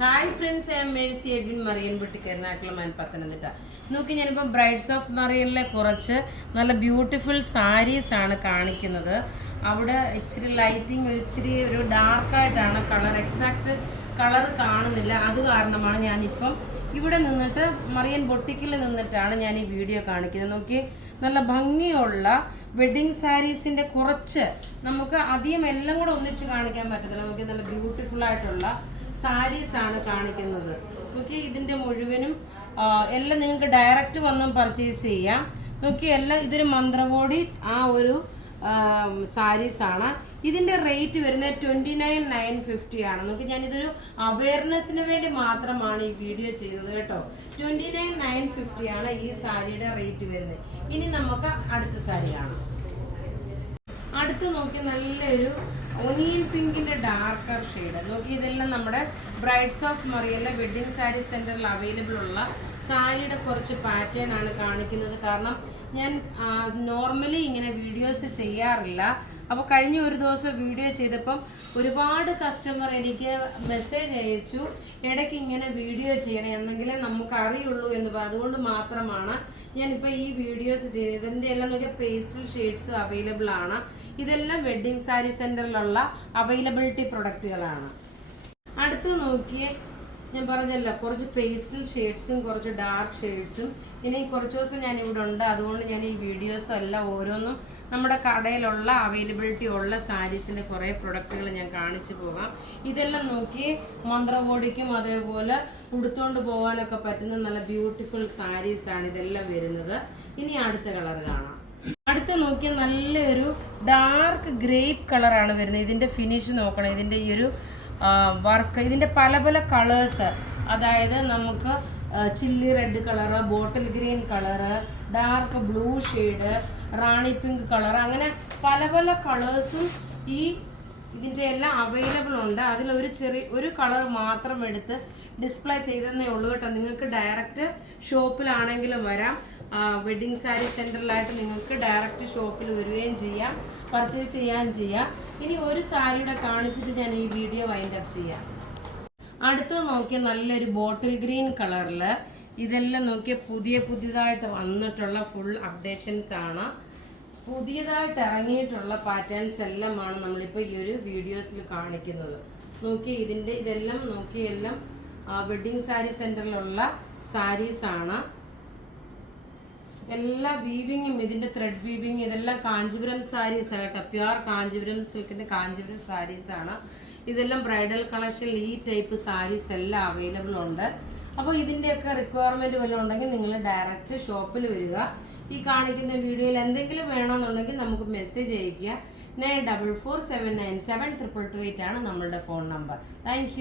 Hi friends, I am Mercy Edwin Marian boutique Ernakulam and Pathanamthitta. നോക്കി, ഞാനിപ്പം brides of മറിയനിലെ കുറച്ച് നല്ല ബ്യൂട്ടിഫുൾ സാരീസ് ആണ് കാണിക്കുന്നത്. അവിടെ ഇച്ചിരി ലൈറ്റിംഗ് ഒരു ഡാർക്കായിട്ടാണ് കളർ, എക്സാക്റ്റ് കളർ കാണുന്നില്ല. അത് കാരണമാണ് ഞാനിപ്പം ഇവിടെ നിന്നിട്ട് മറിയൻ ബൊട്ടിക്കിൽ നിന്നിട്ടാണ് ഞാൻ ഈ വീഡിയോ കാണിക്കുന്നത്. നോക്കി, നല്ല ഭംഗിയുള്ള വെഡ്ഡിങ് സാരീസിൻ്റെ കുറച്ച്, നമുക്ക് അധികം എല്ലാം കൂടെ ഒന്നിച്ച് കാണിക്കാൻ പറ്റത്തില്ല. നോക്കി, നല്ല ബ്യൂട്ടിഫുൾ ആയിട്ടുള്ള സാരീസ് ആണ് കാണിക്കുന്നത്. നോക്കി, ഇതിൻ്റെ മുഴുവനും എല്ലാം നിങ്ങൾക്ക് ഡയറക്റ്റ് വന്നും പർച്ചേസ് ചെയ്യാം. നോക്കി, എല്ലാം ഇതൊരു മന്ത്രകോടി ഒരു സാരീസാണ്. ഇതിൻ്റെ റേറ്റ് വരുന്നത് 29,950 ആണ്. നോക്കി, ഞാനിതൊരു അവയർനെസ്സിന് വേണ്ടി മാത്രമാണ് ഈ വീഡിയോ ചെയ്തത് കേട്ടോ. 29,950 ആണ് ഈ സാരിയുടെ റേറ്റ് വരുന്നത്. ഇനി നമുക്ക് അടുത്ത സാരി കാണാം. അടുത്ത് നോക്കി, നല്ലൊരു ഒനിയൻ പിങ്കിൻ്റെ ഡാർക്കർ ഷെയ്ഡ്. നോക്കി, ഇതെല്ലാം നമ്മുടെ ബ്രൈഡ്സ് ഓഫ് മറിയനിലെ വെഡ്ഡിങ് സാരി സെൻറ്ററിൽ അവൈലബിൾ ഉള്ള സാരിയുടെ കുറച്ച് പാറ്റേൺ ആണ് കാണിക്കുന്നത്. കാരണം ഞാൻ നോർമലി ഇങ്ങനെ വീഡിയോസ് ചെയ്യാറില്ല. അപ്പോൾ കഴിഞ്ഞ ഒരു ദിവസം വീഡിയോ ചെയ്തപ്പം ഒരുപാട് കസ്റ്റമർ എനിക്ക് മെസ്സേജ് അയച്ചു, ഇടയ്ക്ക് ഇങ്ങനെ വീഡിയോ ചെയ്യണം എന്നെങ്കിലേ നമുക്ക് അറിയുള്ളൂ എന്ന്. അതുകൊണ്ട് മാത്രമാണ് ഞാനിപ്പോൾ ഈ വീഡിയോസ് ചെയ്തത്. ഇതിൻ്റെ എല്ലാം നോക്കിയാൽ പേസ്റ്റൽ ഷെയ്ഡ്സും അവൈലബിൾ ആണ്. ഇതെല്ലാം വെഡ്ഡിങ് സാരി സെൻറ്ററിലുള്ള അവൈലബിലിറ്റി പ്രൊഡക്റ്റുകളാണ്. അടുത്ത് നോക്കിയേ, ഞാൻ പറഞ്ഞല്ലോ കുറച്ച് പേസ്റ്റൽ ഷെയ്ഡ്സും കുറച്ച് ഡാർക്ക് ഷെയ്ഡ്സും. ഇനി കുറച്ച് ദിവസം ഞാൻ ഇവിടെ ഉണ്ട്, അതുകൊണ്ട് ഞാൻ ഈ വീഡിയോസ് എല്ലാം ഓരോന്നും നമ്മുടെ കടയിലുള്ള അവൈലബിലിറ്റി ഉള്ള സാരീസിൻ്റെ കുറേ പ്രൊഡക്റ്റുകൾ ഞാൻ കാണിച്ചു പോകാം. ഇതെല്ലാം നോക്കി മന്ത്രകോടിക്കും അതേപോലെ ഉടുത്തുകൊണ്ട് പോകാനൊക്കെ പറ്റുന്ന നല്ല ബ്യൂട്ടിഫുൾ സാരീസാണ് ഇതെല്ലാം വരുന്നത്. ഇനി അടുത്ത കളർ കാണാം. അടുത്ത് നോക്കിയാൽ നല്ലൊരു ഡാർക്ക് ഗ്രേപ്പ് കളറാണ് വരുന്നത്. ഇതിൻ്റെ ഫിനിഷ് നോക്കണം. ഇതിൻ്റെ ഈ ഒരു വർക്ക്, ഇതിൻ്റെ പല പല കളേഴ്സ്, അതായത് നമുക്ക് chilli red colour, bottle green colour, dark blue shade, rani pink colour, അങ്ങനെ പല പല കളേഴ്സും ഇതിൻ്റെ എല്ലാം അവൈലബിൾ ഉണ്ട്. ഒരു കളർ മാത്രം എടുത്ത് ഡിസ്പ്ലേ ചെയ്തതേ ഉള്ളൂ കേട്ടോ. നിങ്ങൾക്ക് ഡയറക്റ്റ് ഷോപ്പിലാണെങ്കിലും വരാം. വെഡ്ഡിങ് സാരി സെൻറ്ററിലായിട്ട് നിങ്ങൾക്ക് ഡയറക്റ്റ് ഷോപ്പിൽ വരികയും ചെയ്യാം, പർച്ചേസ് ചെയ്യുകയും ചെയ്യാം. ഇനി ഒരു സാരിയുടെ കാണിച്ചിട്ട് ഞാൻ ഈ വീഡിയോ വൈൻഡ് അപ്പ് ചെയ്യാം. അടുത്തത് നോക്കിയാൽ നല്ലൊരു ബോട്ടിൽ ഗ്രീൻ കളറിൽ, ഇതെല്ലാം നോക്കിയാൽ പുതിയതായിട്ട് വന്നിട്ടുള്ള ഫുൾ അപ്ഡേഷൻസ് ആണ്. പുതിയതായിട്ട് ഇറങ്ങിയിട്ടുള്ള പാറ്റേൺസ് എല്ലാമാണ് നമ്മളിപ്പോൾ ഈ ഒരു വീഡിയോസിൽ കാണിക്കുന്നത്. നോക്കി, ഇതെല്ലാം നോക്കിയെല്ലാം വെഡ്ഡിങ് സാരി സെൻറ്ററിലുള്ള സാരീസാണ്. എല്ലാ വീവിങ്ങും, ഇതിൻ്റെ ത്രെഡ് വീവിങ്, ഇതെല്ലാം കാഞ്ചീപുരം സാരീസ് കേട്ടോ. പ്യുവർ കാഞ്ചീപുരം സിൽക്കിൻ്റെ കാഞ്ചീപുരം സാരീസാണ്. ഇതെല്ലാം ബ്രൈഡൽ കളക്ഷനിൽ ഈ ടൈപ്പ് സാരീസ് എല്ലാം അവൈലബിൾ ഉണ്ട്. അപ്പോൾ ഇതിൻ്റെയൊക്കെ റിക്വയർമെൻറ്റ് വല്ലതും ഉണ്ടെങ്കിൽ നിങ്ങൾ ഡയറക്റ്റ് ഷോപ്പിൽ വരിക. ഈ കാണിക്കുന്ന വീഡിയോയിൽ എന്തെങ്കിലും വേണമെന്നുണ്ടെങ്കിൽ നമുക്ക് മെസ്സേജ് അയയ്ക്കുക. 9447972228 ആണ് നമ്മളുടെ ഫോൺ നമ്പർ. താങ്ക്